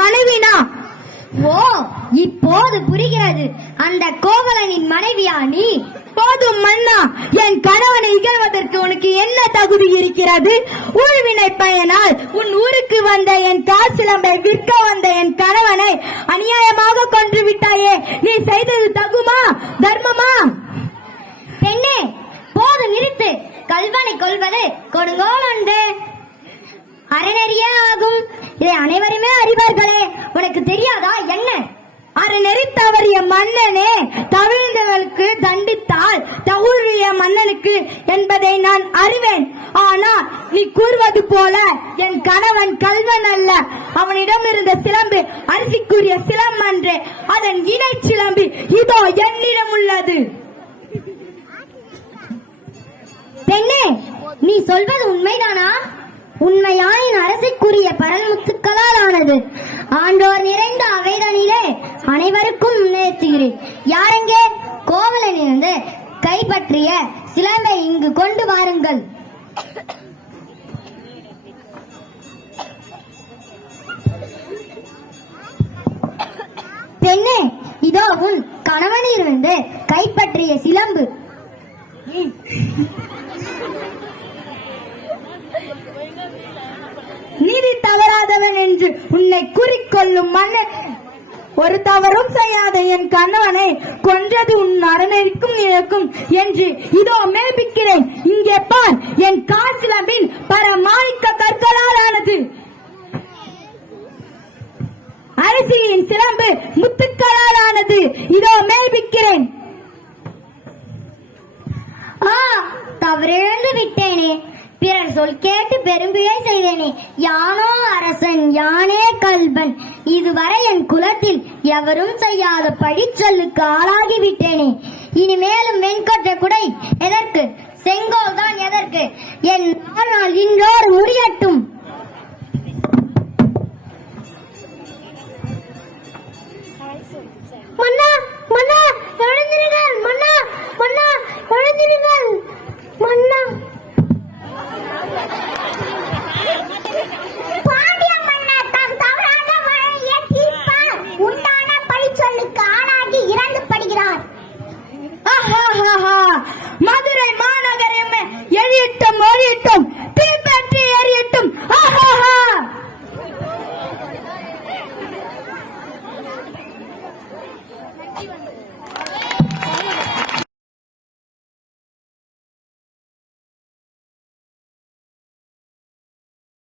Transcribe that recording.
மனைவினா? ஓ, இப்போது புரிகிறது. அந்த கோவலனின் மனைவியா நீ? போதும் மன்னா, என் கணவனை இகழ்வதற்கு உனக்கு என்ன தகுதி இருக்கிறது? ஊழ்வினை பயனால் உன் ஊருக்கு வந்த என் காசிலம்பை விற்க வந்த என் கணவனை அநியாயமாக கொன்று விட்டாயே, நீ செய்தது தகுமா, தர்மமா? பெண்ணே, போது நிறுத்து. கல்வனை கொள்வது கொடுங்கோல் ஒன்று அறநெறியே ஆகும். இதை அனைவருமே அறிவார்களே, உனக்கு தெரியாதா என்ன? அறநெறி தவறிய மன்னனே தவிழ்ந்தவர்களுக்கு தண்டித்தால் தகுழிய மன்னனுக்கு என்பதை நான் அறிவேன். ஆனால் நீ கூறுவது போல என் கணவன் கல்வன் அல்ல. அவனிடம் இருந்த சிலம்பு அரிசிக்குரிய சிலம்பன்று, அதன் இணை சிலம்பு இதோ என்னிடம் உள்ளது. பெண்ணே, நீ சொல்வது உண்மைதானா? உண்மையாயின் அரசுக்குரிய பரல்முத்துக்களால் ஆனது. ஆண்டோர் நிறைந்த அவைதனிலே அனைவருக்கும் முன்னேற்றுகிறேன். யாரெங்கே கோவலனிலிருந்து கைப்பற்றிய சிலம்பை இங்கு கொண்டு வாருங்கள். பெண்ணே, இதோ உன் கணவனிலிருந்து கைப்பற்றிய சிலம்பு. நீதி தவறாதவன் என்று உன்னை குறிக்கொள்ளும் மன்னன், ஒரு தவறும் செய்யாத என் கணவனை கொன்றது உன் அறநெறிக்கும் இழக்கும் என்று இதோ மெய்ப்பிக்கிறேன். இங்கே பார், என் காசிலம்பின் பரமாணிக்க கற்களால் ஆனது. அரிசியின் சிலம்பு முத்துக்களால் ஆனது. இதோ மெய்ப்பிக்கிறேன். தவறிழந்து விட்டேனே. பிறர் சொல் கேட்டு பெரும்பிழை செய்தேனே. யானோ அரசன், யானே கல்வன். இதுவரை என் குலத்தில் எவரும் செய்யாத பழிச்சொல்லுக்கு ஆளாகிவிட்டேனே. இனிமேலும் வெண்கொற்ற குடை எதற்கு? செங்கோல் தான் எதற்கு? என் வாழ்நாள் இன்றோடு முடியட்டும். மன்னா, மன்னா, எழுந்திருங்கள். மன்னா, மன்னா, எழுந்திருங்கள். மன்னா, பாண்டிய மன்னர் தம் தவறான வழியை தீர்ப்பால் உண்டான பழிச்சொல்லுக்கு ஆளாகி இறந்து படுகிறார். மதுரை மாநகரம் எரியட்டும், ஒழியட்டும், தீப்பற்றி எரியட்டும். ஆஹா